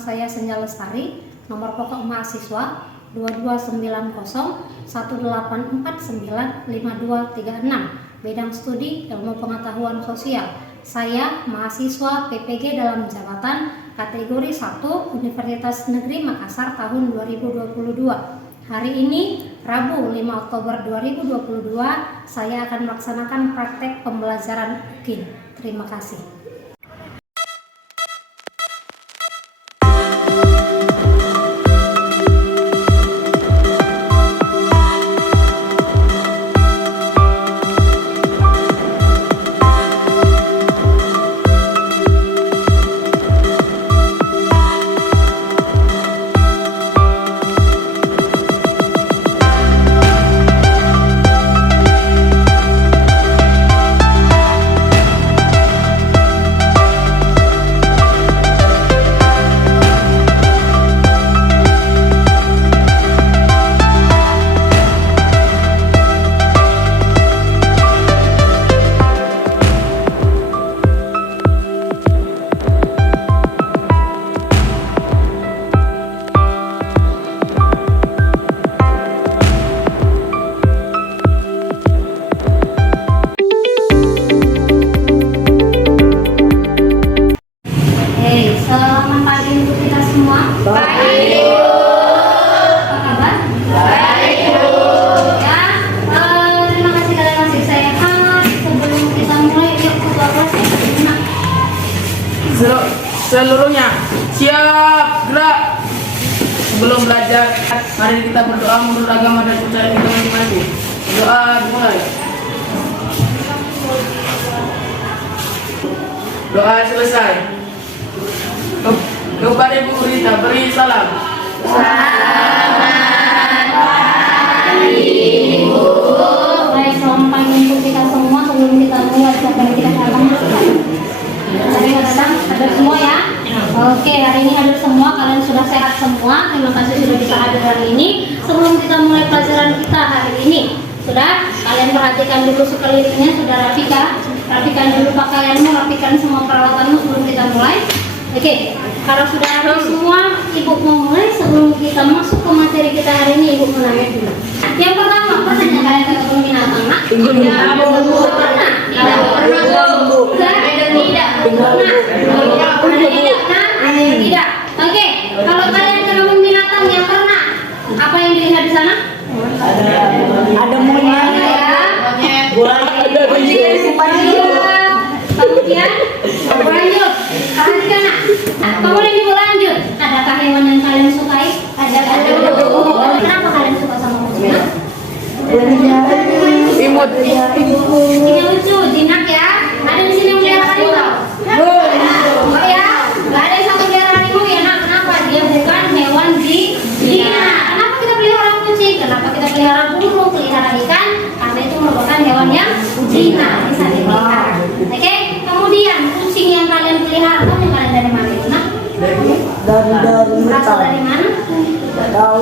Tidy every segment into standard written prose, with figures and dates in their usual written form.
saya Senja Lestari, nomor pokok mahasiswa 229018495236, bidang studi ilmu pengetahuan sosial. Saya mahasiswa PPG dalam jabatan kategori 1 Universitas Negeri Makassar tahun 2022. Hari ini Rabu 5 Oktober 2022 saya akan melaksanakan praktek pembelajaran UKIN. Terima kasih. Selamat pagi untuk kita semua. Baik. Apa kabar? Baik. Ya, terima kasih kalian masih sehat. Sebelum kita mulai, yuk ketua kelas ya. Seluruhnya siap, gerak. Sebelum belajar, mari kita berdoa menurut agama dan percaya kita masing-masing. Doa dimulai. Doa selesai. Kepada Ibu Rita beri salam. Selamat pagi Ibu. Baik, selamat pagi untuk kita semua. Sebelum kita mulai, siapa yang kita datang? Ada yang datang? Ada semua ya? Oke, hari ini hadir semua. Kalian sudah sehat semua. Terima kasih sudah bisa hadir hari ini. Sebelum kita mulai pelajaran kita hari ini, sudah? Kalian perhatikan dulu sekelilingnya. Sudah rapikan? Rapikan dulu pakaianmu, rapikan semua peralatanmu sebelum kita mulai. Oke, kalau sudah rapi semua, Ibu mau mulai. Sebelum kita masuk ke materi kita hari ini, Ibu menanya dulu. Yang pertama, pertanyaan kalian ke kebun binatang, nak? Tidak pernah. Tidak pernah. Tidak. Oke, kalau kalian ke kebun binatang yang pernah, apa yang dilihat di sana? Ada monyet ya. Kemudian lanjut. Perhatikan, nak. Kemudian Ibu lanjut. Adakah hewan yang kalian sukai? Ada. Kenapa kalian suka sama kucing? Imut. Ini lucu, jinak ya. Ada di sini yang melihara harimau? Oh ya, nggak ada yang sama melihara harimau ya, nak. Kenapa? Dia bukan hewan jinak. Kenapa kita pelihara kucing? Kenapa kita pelihara burung, pelihara ikan? Karena itu merupakan hewan yang jinak, bisa dipelihara. Oke, kemudian kucing yang kalian pelihara, tahu yang kalian dari mana itu, nak? Berasal dari mana?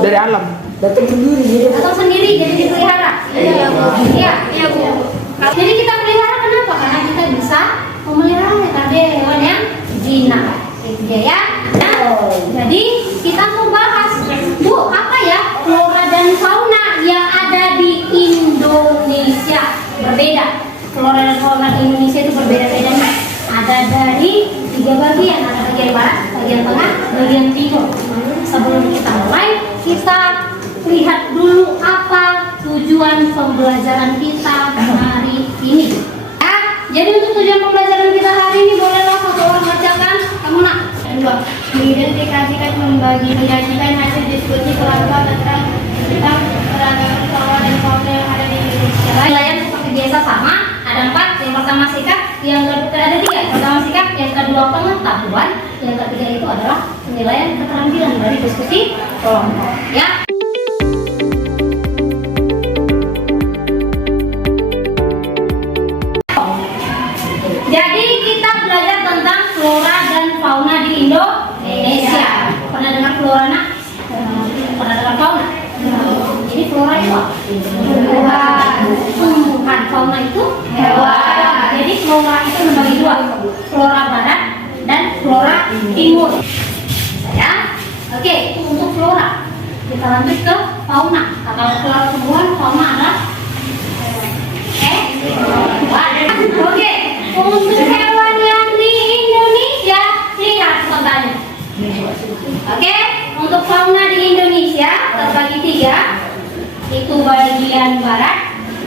Dari alam. datang sendiri jadi dipelihara. Iya, Bu. Jadi kita pelihara kenapa? Karena kita bisa memeliharanya karena dia hewan yang jinak. Itu dia ya. Nah, jadi kita mau bahas, Bu, apa ya flora dan fauna yang ada di Indonesia. Berbeda. Flora dan fauna di Indonesia itu berbeda-beda. Ada dari 3 bagian, ada bagian barat, bagian tengah, bagian timur. Sebelum kita mulai, kita lihat dulu apa tujuan pembelajaran kita hari ini. Jadi untuk tujuan pembelajaran kita hari ini, bolehlah satu orang bacakan. Kamu, nak? 2. Mengidentifikasikan, membagi, menyajikan hasil diskusi kelompok tentang keragaman flora dan fauna yang ada di Indonesia. Penilaian seperti biasa sama, ada 4. Yang pertama sikap, yang kedua ada 3. Yang pertama sikap, yang kedua pengetahuan, yang ketiga itu adalah penilaian keterampilan dari diskusi kelompok. Ya. Jadi kita belajar tentang flora dan fauna di Indonesia. Pernah dengar flora, nak? Pernah dengar fauna? Jadi flora itu apa? Tumbuhan, fauna itu hewan. Jadi flora itu membagi 2, flora barat dan flora timur. Ya. Oke, itu untuk flora. Kita lanjut ke fauna. Kalau flora tumbuhan, fauna adalah Oke, untuk hewan yang di Indonesia, lihat contohnya. Oke, untuk fauna di Indonesia terbagi 3, itu bagian barat,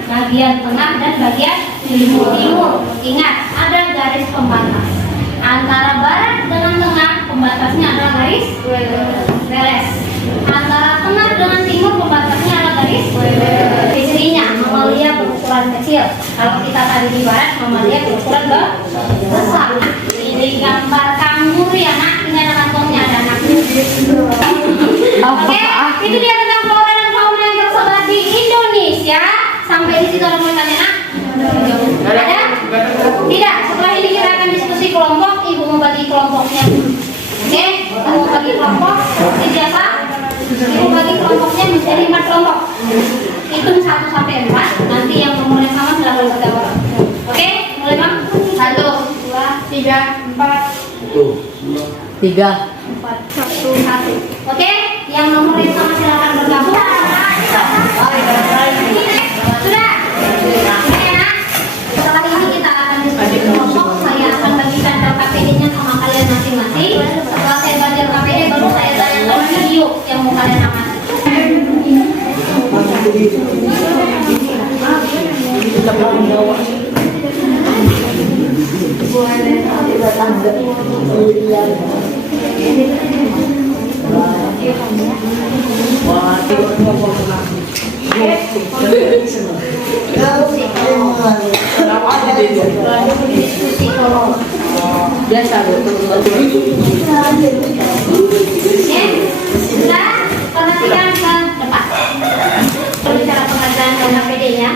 bagian tengah, dan bagian timur. Ingat, ada garis pembatas antara barat dengan tengah. Pembatasnya adalah garis beres. Antara tengah dengan timur pembatasnya adalah garis cirinya. Mamalia berukuran kecil. Kalau kita tadi di barat, mamalia berukuran besar. Ini gambar kanguru ya nak, ini ada kantongnya, ada anaknya. Oke, itu dia tentang flora dan fauna yang tersebar di Indonesia. Sampai di situ ada mau tanya nak? Ada? Tidak. Setelah ini kita akan diskusi kelompok. Ibu membagi kelompoknya. Oke, kita membagi kelompok seperti biasa. Ibu bagi kelompoknya menjadi 4 kelompok. Hitung 1 sampai 4. Nanti yang nomor yang sama silahkan bergabung. Oke, mulai bang. 1, 2, 3, 4. 3. 4, 1. Oke, yang nomor yang sama silahkan bergabung. Sudah. Oke nak. Setelah ini kita akan diskusi kelompok. Saya akan bagikan LKPD-nya sama kalian masing-masing. Setelah saya baca LKPD, baru saya tanyakan video yang mau kalian amati. Biasa Sudah, perhatikan ke depan. Cara pengerjaan LKPD-nya.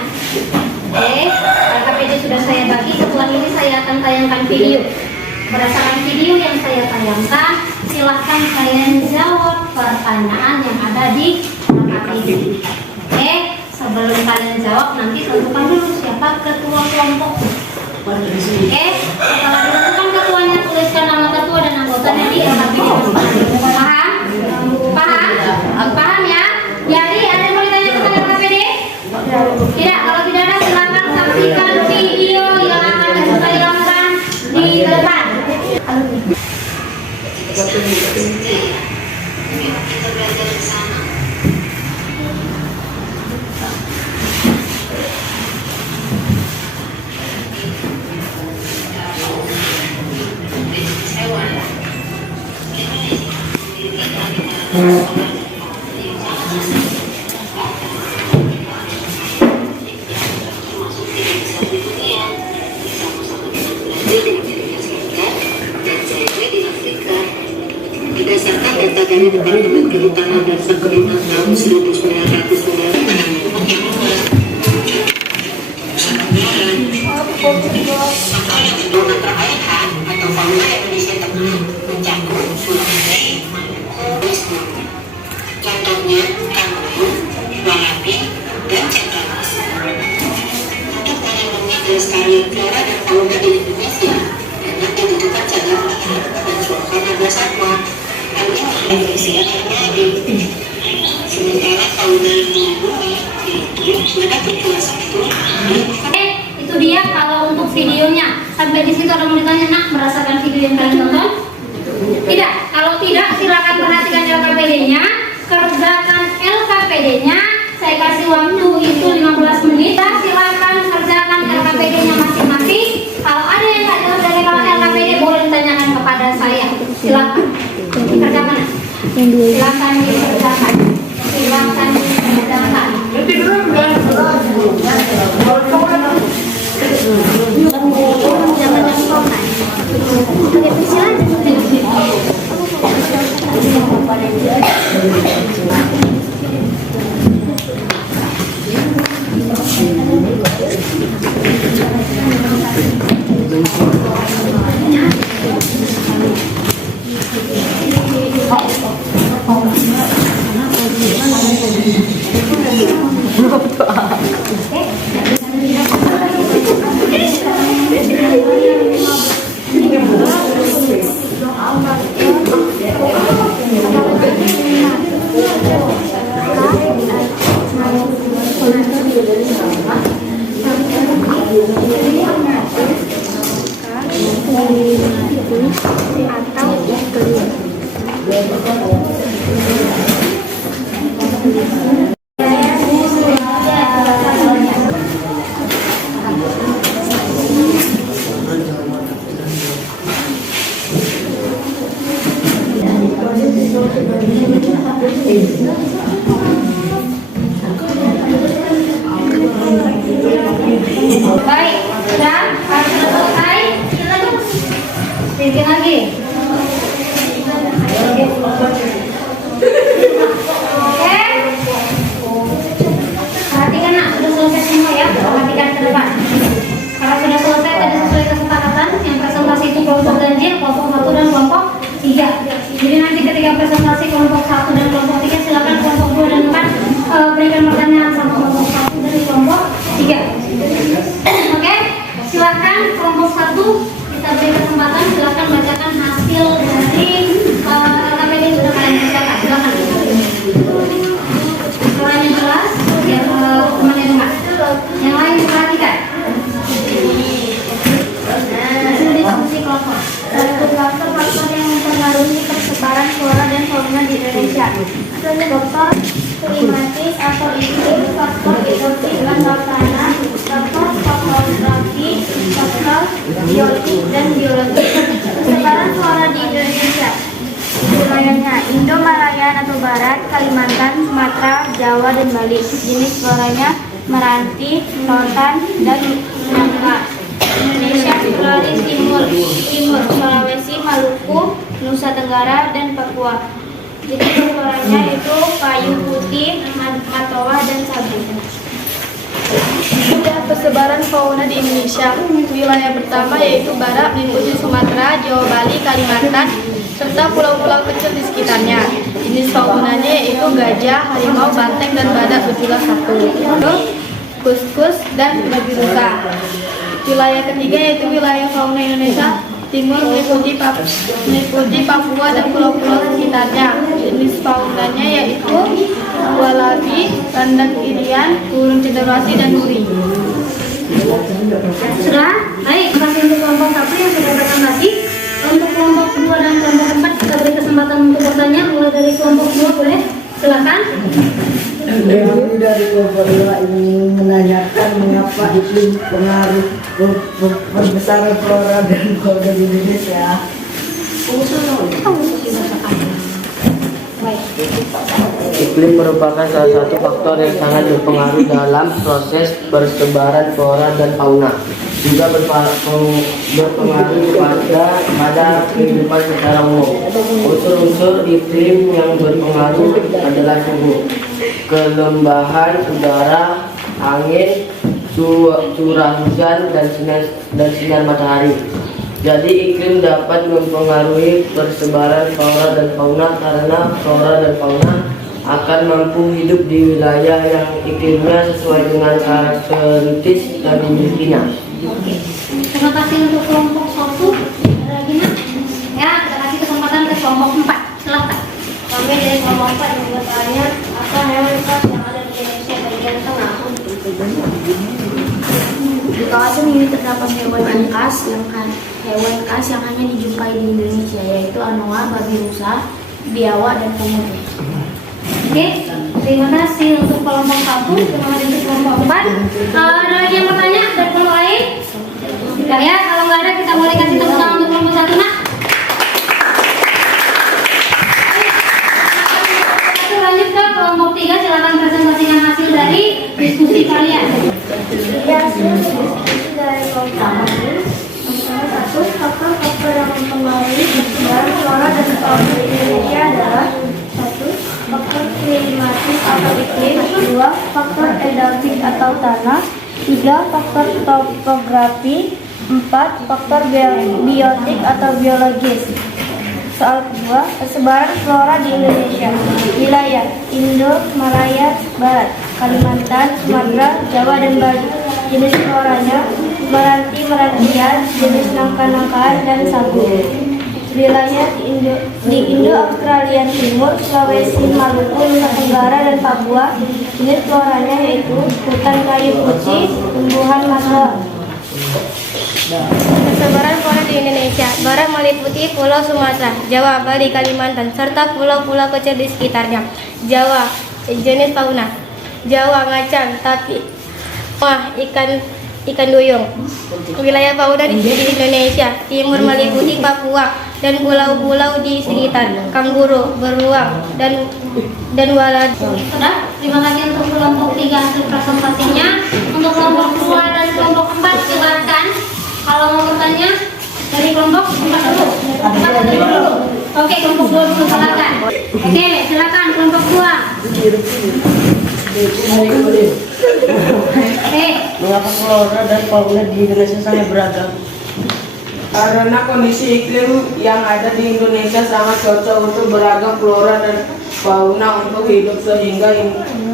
Oke, LKPD sudah saya bagi. Setelah ini saya akan tayangkan video. Berdasarkan video yang saya tayangkan, silahkan kalian jawab pertanyaan yang ada di LKPD. Oke, sebelum kalian jawab, nanti tentukan dulu siapa ketua kelompok. Oke, setelah ditentukan ketuanya, tuliskan nama ketua dan anggotanya di LKPD. Paham? Paham? Paham ya? Jadi ada yang mau ditanya tentang LKPD? Tidak, kalau tidak ada silakan saksikan video yang akan ditayangkan di depan. Berdasarkan data dari Departemen Kehutanan dan Perkebunan tahun 1990, perairan atau fauna Indonesia mencakup Sulawesi, Wisnu. Contohnya kanguru, wallaby, dan cendrawasih. Untuk melindungi kelestarian flora dan fauna di Indonesia, dengan kedudukan cagar dan suasana satwa, Indonesia terjadi. Sementara fauna yang dilindungi yaitu mana tertua satu. Itu dia kalau untuk videonya. Sampai di situ ada mau ditanya nak berdasarkan video yang kalian tonton? Tidak. Kalau tidak, silakan perhatikan LKPD-nya, kerjakan LKPD-nya. Saya kasih waktu itu 15 menit. Silakan kerjakan LKPD-nya masing-masing. Kalau ada yang tak jelas dari LKPD boleh ditanyakan kepada saya. Silakan. Kerjakan. Silakan dikerjakan. Silakan dikerjakan. Baik, sudah? Kalau sudah selesai, kita bikin lagi. Oke. Perhatikan nak, sudah selesai semua ya. Perhatikan ke depan. Kalau sudah selesai tadi sesuai kesepakatan, yang presentasi itu kelompok ganjil, kelompok 1 dan kelompok 3. Jadi nanti ketika presentasi kelompok 1 dan kelompok 3, silakan kelompok 2 dan 4 berikan pertanyaan sama kelompok 1 dari kelompok 3. Oke, silakan kelompok 1 kita beri kesempatan, silakan bacakan hasil dari KPD sudah kalian bacakan. Silakan. Suaranya jelas, biar temannya dengar. Yang lain diperhatikan. Hasil diskusi kelompok. Faktor yang mempengaruhi persebaran flora dan fauna di Indonesia. Faktor klimatis atau iklim, faktor hidrologi dan tanah, faktor topografi, faktor biotik dan biologi. Persebaran flora di Indonesia. Wilayahnya Indo-Malaya atau Barat, Kalimantan, Sumatera, Jawa dan Bali. Jenis floranya Meranti, Rotan, dan Nangka. Indonesia, Sulawesi Timur, Sulawesi, Maluku, Nusa Tenggara, dan Papua. Jenis floranya itu payung putih, matoa, dan sagu. Sudah persebaran fauna di Indonesia. Wilayah pertama yaitu Barat meliputi Sumatera, Jawa, Bali, Kalimantan, serta pulau-pulau kecil di sekitarnya. Jenis faunanya yaitu gajah, harimau, banteng, dan badak berjumlah 1. Kus-kus dan babi rusa. Wilayah ketiga yaitu wilayah fauna Indonesia Timur meliputi Papua dan pulau-pulau sekitarnya. Jenis faunanya yaitu walabi, kandang irian, burung cendrawasih, dan duri. Sudah? Baik, terima kasih untuk kelompok 1 yang sudah presentasi. Untuk kelompok 2 dan kelompok 4 kita beri kesempatan untuk bertanya. Mulai dari kelompok 2 boleh? Silakan. Kami dari kelompok 2 ingin menanyakan mengapa iklim pengaruh perbesaran flora dan fauna di Indonesia. Iklim merupakan salah satu faktor yang sangat berpengaruh dalam proses persebaran flora dan fauna. Juga berpengaruh pada kehidupan secara umum. Unsur-unsur iklim yang berpengaruh adalah suhu, kelembahan udara, angin, curah hujan, dan sinar matahari. Jadi iklim dapat mempengaruhi persebaran flora dan fauna karena flora dan fauna akan mampu hidup di wilayah yang iklimnya sesuai dengan karakteristik dan dimilikinya. Oke. Terima kasih untuk kelompok 1. Ada lagi nak? Ya, kita kasih kesempatan ke kelompok 4. Silakan. Kami dari kelompok 4 yang bertanya apa hewan khas yang ada di Indonesia bagian tengah. Di kawasan ini terdapat hewan khas yang hanya dijumpai di Indonesia, yaitu anoa, babi rusa, biawak, dan komodo. Oke, terima kasih untuk kelompok 1. Terima kasih untuk kelompok 4. Ada lagi yang bertanya dari kelompok lain? Tidak ya, kalau nggak ada kita boleh kasih tepuk tangan untuk kelompok 1 nak. Oke, lanjut ke kelompok 3. Silakan presentasikan hasil dari diskusi kalian. Hasil diskusi dari kelompok ini. Faktor-faktor yang mempengaruhi persebaran flora dan fauna di Indonesia adalah 1. Faktor klimatis atau iklim, 2. Faktor edafik atau tanah, 3. Faktor topografi, 4. Faktor biotik atau biologis. Soal kedua, persebaran flora di Indonesia. Wilayah Indo-Malaya Barat, Kalimantan, Sumatera, Jawa, dan Bali. Jenis floranya merantian, jenis nangka-nangkaan, dan sagu. Wilayah di Indo-Australia Timur, Sulawesi, Maluku, Nusa Tenggara, dan Papua. Jenis floranya yaitu hutan kayu putih, tumbuhan mangga. Persebaran flora di Indonesia. Barat meliputi Pulau Sumatera, Jawa, Bali, Kalimantan, serta pulau-pulau kecil di sekitarnya. Jawa, jenis fauna. Jawa, macan, tapi ikan ikan duyung. Wilayah fauna di Indonesia, timur meliputi Papua dan pulau-pulau di sekitar, kanguru, beruang, dan walat. Sudah, terima kasih untuk kelompok 3 hasil presentasinya. Untuk kelompok 2 dan kelompok 4 silakan. Kalau mau bertanya dari kelompok 4 dulu. 4 dulu. Oke, kelompok 2 dulu silakan. Oke, silakan kelompok 2. Mengapa flora dan fauna di Indonesia sangat beragam? Karena kondisi iklim yang ada di Indonesia sangat cocok untuk beragam flora dan fauna untuk hidup, sehingga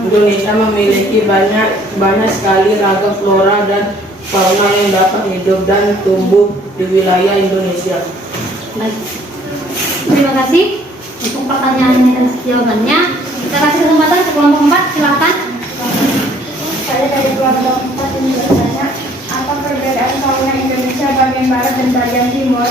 Indonesia memiliki banyak sekali ragam flora dan fauna yang dapat hidup dan tumbuh di wilayah Indonesia. Baik. Terima kasih untuk pertanyaan dan jawabannya. Kita kasih kesempatan ke kelompok 4, silakan. Saya dari kelompok 4 ini bertanya, apa perbedaan fauna Indonesia bagian barat dan bagian timur?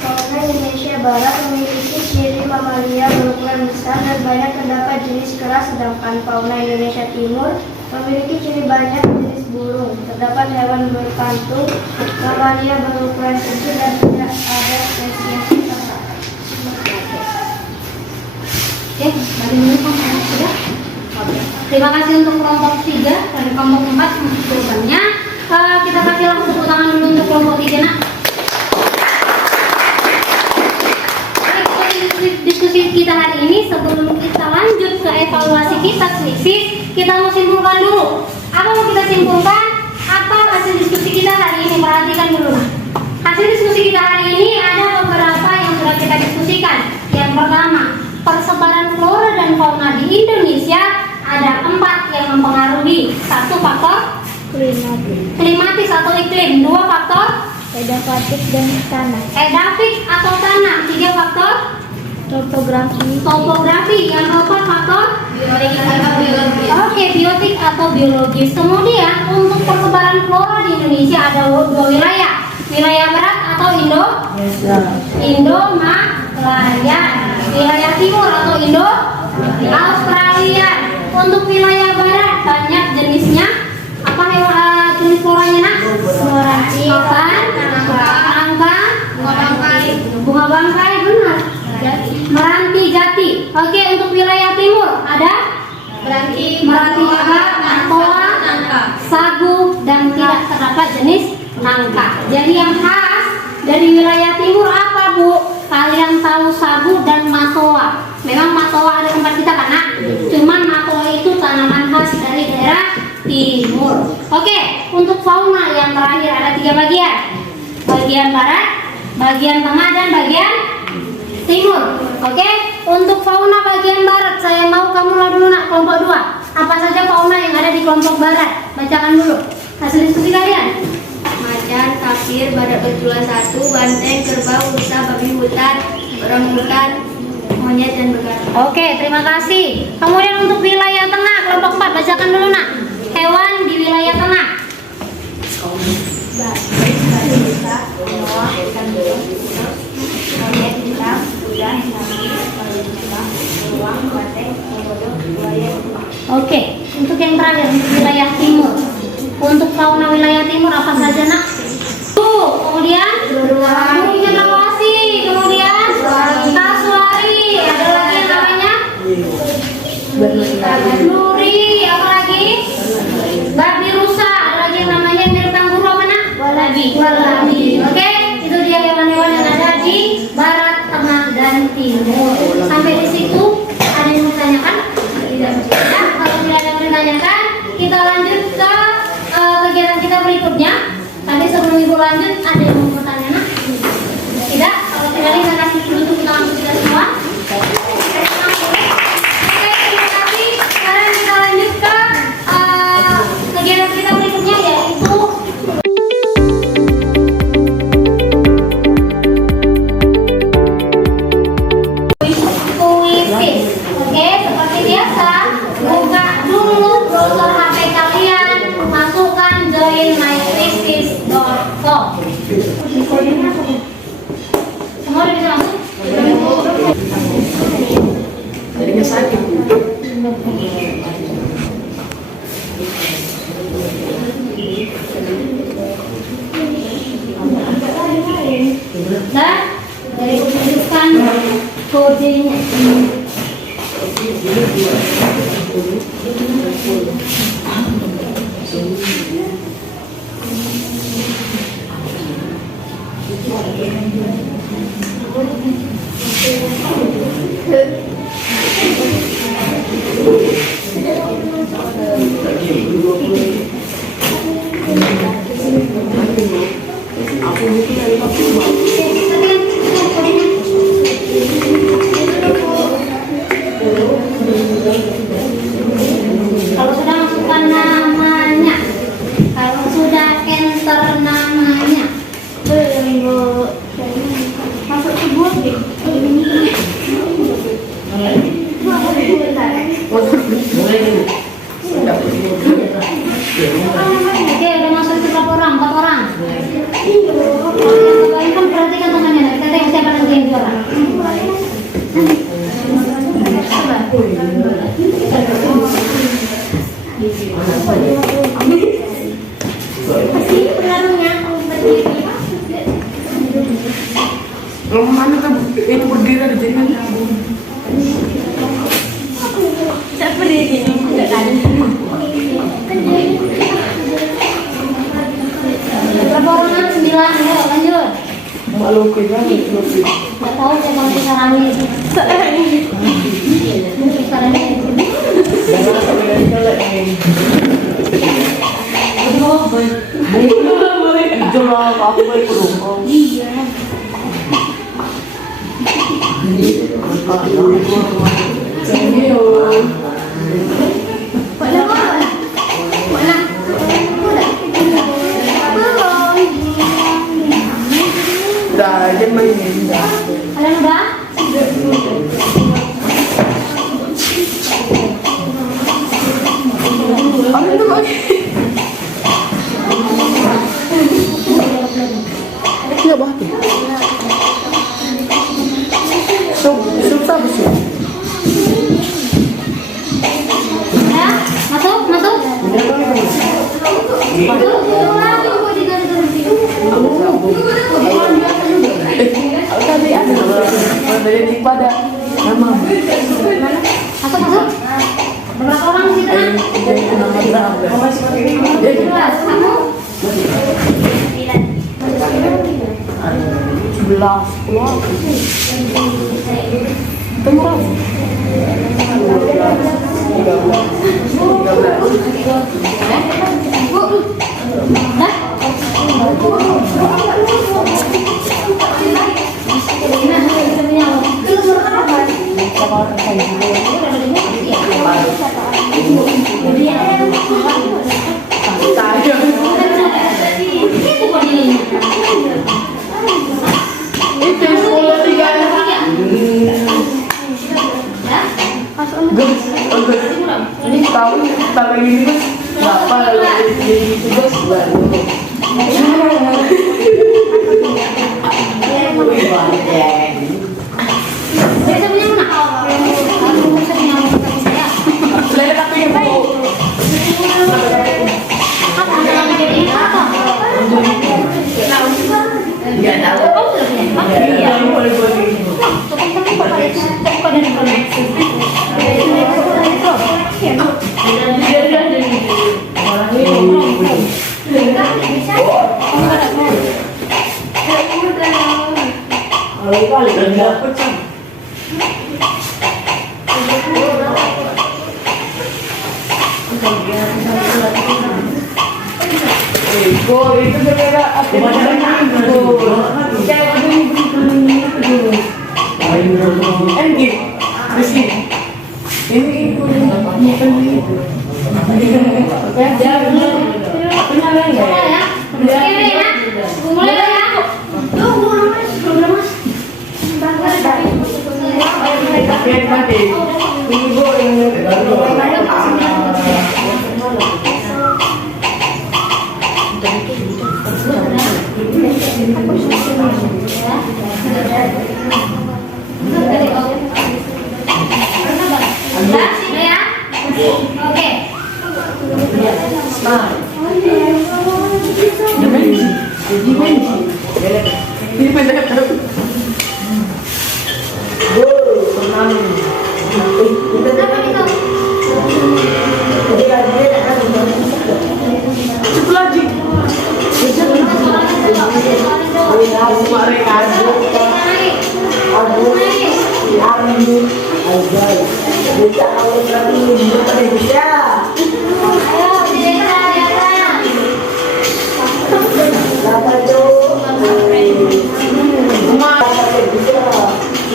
Fauna Indonesia barat memiliki ciri mamalia berukuran besar dan banyak terdapat jenis kera, sedangkan fauna Indonesia timur memiliki ciri banyak jenis burung. Terdapat hewan berkantung, mamalia berukuran kecil dan tidak ada spesies ternak. Oke, bagi dulu kelompok sudah. Terima kasih untuk kelompok 3 dari kelompok 4 untuk jawabannya. Kita kasih langsung tepuk tangan dulu untuk kelompok 3 nak. Diskusi kita hari ini, sebelum kita lanjut ke evaluasi kita selektif, kita mau simpulkan dulu. Apa mau kita simpulkan? Apa hasil diskusi kita hari ini? Perhatikan dulu nak. Hasil diskusi kita hari ini ada beberapa yang sudah kita diskusikan. Yang pertama, persebaran flora dan fauna di Indonesia ada 4 yang mempengaruhi. 1 faktor klimatis atau iklim, 2 faktor Edafik dan tanah. edafik atau tanah, 3 faktor topografi, yang 4 faktor biotik atau biologis. Kemudian untuk persebaran flora di Indonesia ada 2 wilayah barat atau Indo-Malaya, wilayah timur atau Australia. Untuk wilayah barat banyak jenisnya. Apa jenis floranya nak? Ikan, angka, bunga bangkai, benar. Meranti jati. Oke, untuk wilayah timur ada meranti jahat, matoa, sagu, dan tidak terdapat jenis nangka. Jadi yang khas dari wilayah timur apa Bu? Kalian tahu sagu dan matoa. Memang matoa ada tempat kita kan nak? Cuman matoa itu tanaman khas dari daerah timur. Oke, untuk fauna yang terakhir ada 3 bagian. Bagian barat, bagian tengah, dan bagian timur. Oke, untuk fauna bagian barat saya mau kamu dulu nak, kelompok 2. Apa saja fauna yang ada di kelompok barat? Bacakan dulu hasil diskusi kalian. Macan, tapir, badak bertulang 1, banteng, kerbau, rusa, babi hutan, orangutan, monyet, dan begal. Oke, terima kasih. Kemudian untuk wilayah tengah, kelompok 4, bacakan dulu nak. Hewan di wilayah tengah. Oke, untuk yang terakhir wilayah timur. Untuk fauna wilayah timur apa saja nak? Kemudian burung cendrawasih, kemudian kasuari, ada lagi yang namanya luri, apa lagi? Babi rusa, ada lagi yang namanya mirip kanguru apa nak? Walabi. Oke, itu dia hewan-hewan yang ada di barat, tengah, dan timur. Sampai di situ ada yang bertanyakan? Tidak. Kalau tidak ada yang bertanyakan, kita lanjut ke kegiatan kita berikutnya. Tadi sebelum ibu lanjut, ada yang mau bertanya nak? Tidak? Kalau tidak, kita kasih dulu tepuk tangan untuk kita semua. Oke, terima kasih. Sekarang kita lanjut ke kegiatan kita berikutnya, yaitu kuisis. Oke, seperti biasa, buka dulu browser HP kalian, masukkan joinmyquizquiz.com. Semua udah bisa masuk? Jadinya sakit. jadinya. Kalau sudah masukkan namanya, kalau sudah enter namanya, Masuk ke buat deh. oke udah masuk itu berapa orang? 4 orang. Kalau yang kebaikan perhatikan temannya, kita tengok siapa nanti yang juara. Mana kan itu berdiri di sini. Saya berdiri enggak ada. Berapa orang? 9. Ayo lanjut. Malu kita lebih. Nggak tahu saya kalau kisarannya itu. Kisarannya itu. Jangan sampai kelek ini. Jual apa itu dong? Iya. Udah aja mainin dah. Kalian udah? Iya bah. Susah sih. Ya, masuk. Tadi ada dari pada nama. Masuk. Berapa orang di sana? 11. Kamu? 11 pulau. Tunggu. Ini tahun ini berapa jadi tugas baru. Itu berbeda apa Kenapa gitu?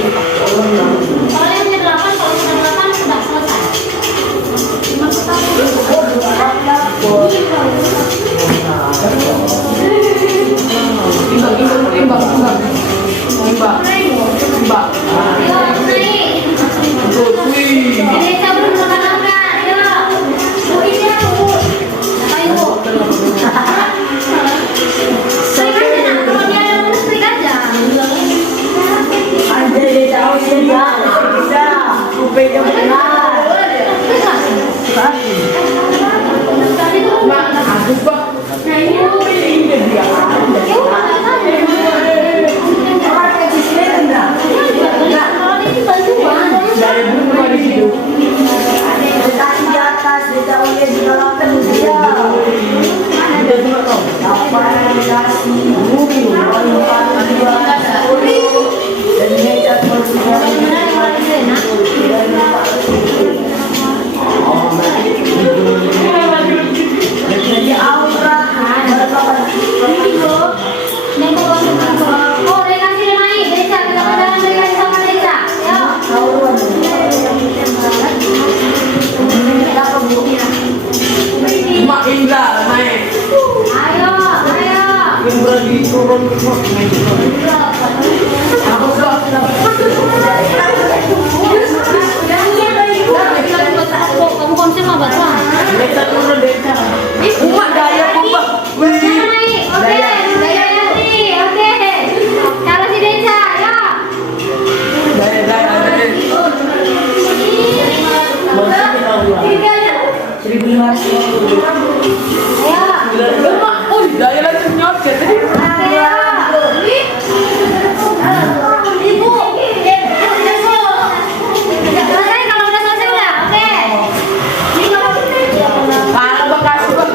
Kalau yang punya 8, kalau punya 8 sudah selesai. Mbak. Ayo, naik. Jadi saya belum makan apa? Ayo. Bu ini aku. Apa ibu? Strik aja nak. Kalau dia ada lulus strik aja. Tapi itu Mbak, aku Mbak. nah ini bu. Ya udah nggak tahu. Kalau ini bantuan. Dari bunga di situ. Oh, dia kasih dia main. Desa, kita pacaran dia kasih sama Desa. Yuk. Mbak Indra naik. Ayo, ayo. Yang berani turun naik. Aku Kamu konsen mah batuan. Desa turun desa. Umat daya Mbak. Naik. Oke, Daya Yanti. Oke. Kalau si Desa, ya. Daya. Ayo. Oh, daya lagi nyot ya tadi. Ayo. Ibu. Selesai kalau udah selesai udah. Oke. Kalau bekas Mbak.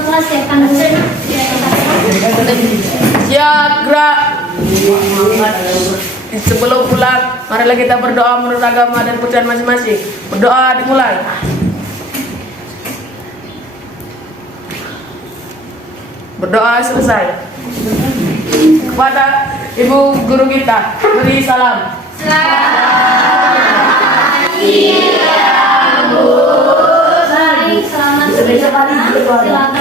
kelas siapkan dulu. Siap, gerak. Sebelum pulang, marilah kita berdoa menurut agama dan percayaan masing-masing. Berdoa dimulai. Berdoa selesai. Kepada Ibu Guru kita, beri salam. Baik, selamat siang. Silakan